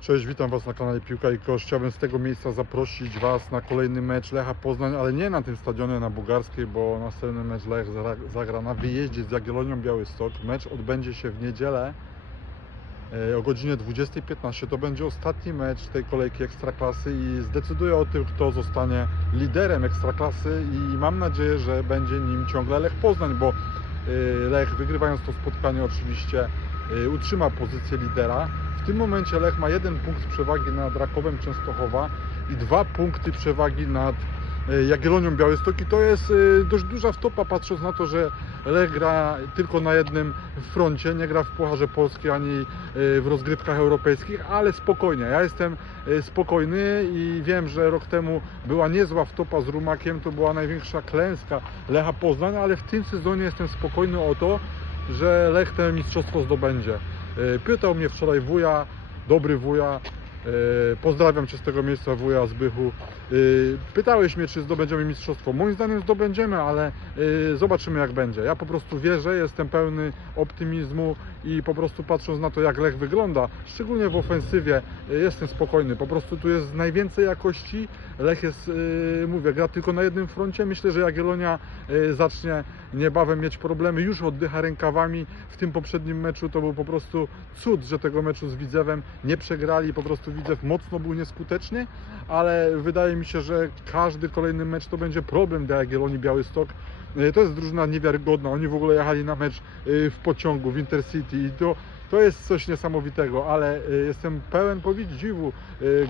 Cześć, witam Was na kanale Piłka i Kosz. Chciałbym z tego miejsca zaprosić Was na kolejny mecz Lecha Poznań, ale nie na tym stadionie na Bugarskiej, bo następny mecz Lech zagra- na wyjeździe z Jagiellonią Białystok. Mecz odbędzie się w niedzielę e, o godzinie 20.15. To będzie ostatni mecz tej kolejki Ekstraklasy i zdecyduje o tym, kto zostanie liderem Ekstraklasy i mam nadzieję, że będzie nim ciągle Lech Poznań, bo Lech wygrywając to spotkanie oczywiście e, utrzyma pozycję lidera. W tym momencie Lech ma jeden punkt przewagi nad Rakowem Częstochowa i dwa punkty przewagi nad Jagiellonią Białystok i to jest e, dość duża wtopa patrząc na to, że Lech gra tylko na jednym froncie, nie gra w Pucharze Polski ani e, w rozgrywkach europejskich, ale spokojnie. Ja jestem e, spokojny i wiem, że rok temu była niezła wtopa z Rumakiem, to była największa klęska Lecha Poznań, ale w tym sezonie jestem spokojny o to, że Lech te mistrzostwo zdobędzie. E, Pytał mnie wczoraj wuja, dobry wuja, e, pozdrawiam Cię z tego miejsca wuja Zbychu. E, Pytałeś mnie, czy zdobędziemy mistrzostwo. Moim zdaniem zdobędziemy, ale e, zobaczymy jak będzie. Ja po prostu wierzę, jestem pełny optymizmu i po prostu patrząc na to, jak Lech wygląda, szczególnie w ofensywie, e, jestem spokojny. Po prostu tu jest najwięcej jakości. Lech jest, e, mówię, gra tylko na jednym froncie. Myślę, że Jagiellonia e, zacznie niebawem mieć problemy, już oddycha rękawami. W tym poprzednim meczu to był po prostu cud, że tego meczu z Widzewem nie przegrali. Po prostu Widzew mocno był nieskuteczny, ale wydaje mi się, że każdy kolejny mecz to będzie problem dla Jagiellonii Białystok. E, To jest drużyna niewiarygodna. Oni w ogóle jechali na mecz e, w pociągu, w Intercity i to, to jest coś niesamowitego, ale e, jestem pełen podziwu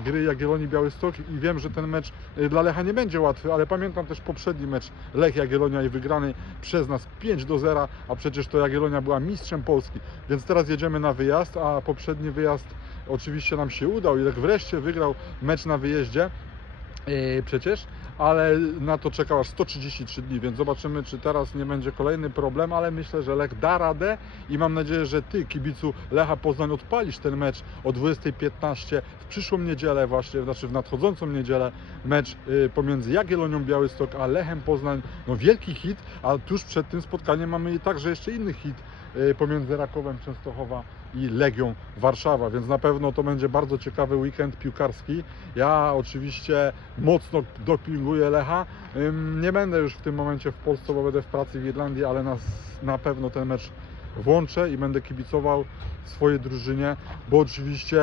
gry Jagiellonii Białystok i wiem, że ten mecz dla Lecha nie będzie łatwy, ale pamiętam też poprzedni mecz Lech Jagiellonia i wygrany przez nas 5 do 0, a przecież to Jagiellonia była mistrzem Polski, więc teraz jedziemy na wyjazd, a poprzedni wyjazd oczywiście nam się udał i Lech wreszcie wygrał mecz na wyjeździe. Yy, przecież, ale na to czekał aż 133 dni, więc zobaczymy, czy teraz nie będzie kolejny problem, ale myślę, że Lech da radę i mam nadzieję, że Ty, kibicu Lecha Poznań, odpalisz ten mecz o 20.15 w przyszłą niedzielę właśnie, znaczy w nadchodzącą niedzielę, mecz yy, pomiędzy Jagiellonią Białystok a Lechem Poznań, no wielki hit, a tuż przed tym spotkaniem mamy i także jeszcze inny hit yy, pomiędzy Rakowem Częstochowa i Legią Warszawa, więc na pewno to będzie bardzo ciekawy weekend piłkarski. Ja oczywiście mocno dopinguję Lecha. Nie będę już w tym momencie w Polsce, bo będę w pracy w Irlandii, ale nas, na pewno ten mecz włączę i będę kibicował swojej drużynie, bo oczywiście,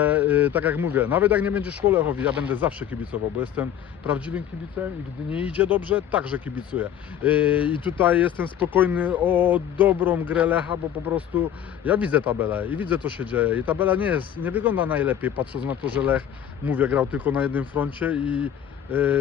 yy, tak jak mówię, nawet jak nie będzie szło Lechowi, ja będę zawsze kibicował, bo jestem prawdziwym kibicem i gdy nie idzie dobrze, także kibicuję. Yy, I tutaj jestem spokojny o dobrą grę Lecha, bo po prostu ja widzę tabelę i widzę co się dzieje i tabela nie jest, nie wygląda najlepiej, patrząc na to, że Lech, mówię, grał tylko na jednym froncie i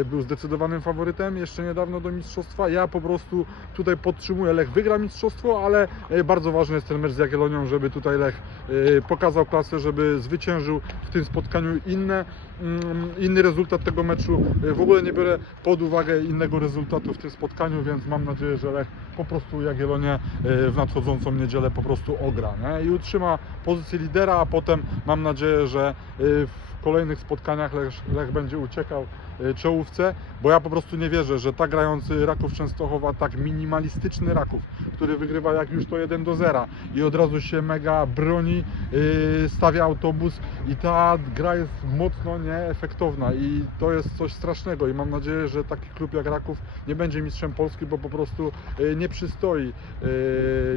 był zdecydowanym faworytem jeszcze niedawno do mistrzostwa. Ja po prostu tutaj podtrzymuję, Lech wygra mistrzostwo, ale yy, bardzo ważny jest ten mecz z Jagiellonią, żeby tutaj Lech yy, pokazał klasę, żeby zwyciężył w tym spotkaniu inne, mm, inny rezultat tego meczu. W ogóle nie biorę pod uwagę innego rezultatu w tym spotkaniu, więc mam nadzieję, że Lech po prostu Jagiellonię w nadchodzącą niedzielę po prostu ogra nie? i utrzyma pozycję lidera, a potem mam nadzieję, że w kolejnych spotkaniach Lech, Lech będzie uciekał y, czołówce, bo ja po prostu nie wierzę, że tak grający Raków Częstochowa, tak minimalistyczny Raków, który wygrywa jak już to 1 do 0 i od razu się mega broni, yy, stawia autobus i ta gra jest mocno nieefektowna i to jest coś strasznego i mam nadzieję, że taki klub jak Raków nie będzie mistrzem Polski, bo po prostu yy, nie przystoi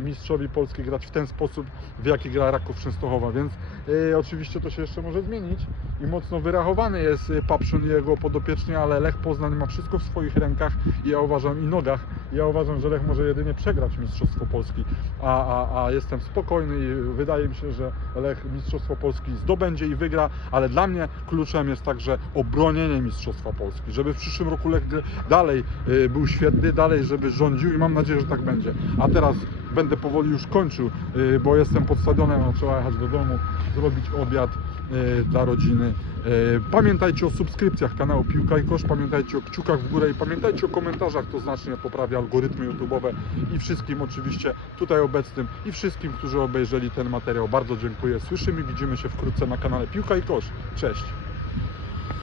mistrzowi Polski grać w ten sposób, w jaki gra Raków Częstochowa, więc oczywiście to się jeszcze może zmienić i mocno wyrachowany jest y, Papszun i jego podopieczni, ale Lech Poznań ma wszystko w swoich rękach i ja uważam i nogach. Ja uważam, że Lech może jedynie przegrać Mistrzostwo Polski, a, a, a jestem spokojny i wydaje mi się, że Lech Mistrzostwo Polski zdobędzie i wygra, ale dla mnie kluczem jest także obronienie Mistrzostwa Polski, żeby w przyszłym roku Lech dalej y, był świetny, dalej żeby rządził i mam nadzieję, że tak będzie. A teraz będę powoli już kończył, y, bo jestem pod stadionem, trzeba jechać do domu, zrobić obiad dla rodziny. Y, Pamiętajcie o subskrypcjach kanału Piłka i Kosz, pamiętajcie o kciukach w górę i pamiętajcie o komentarzach, to znacznie poprawia algorytmy YouTube'owe i wszystkim oczywiście tutaj obecnym i wszystkim, którzy obejrzeli ten materiał. Bardzo dziękuję. Słyszymy, widzimy się wkrótce na kanale Piłka i Kosz. Cześć!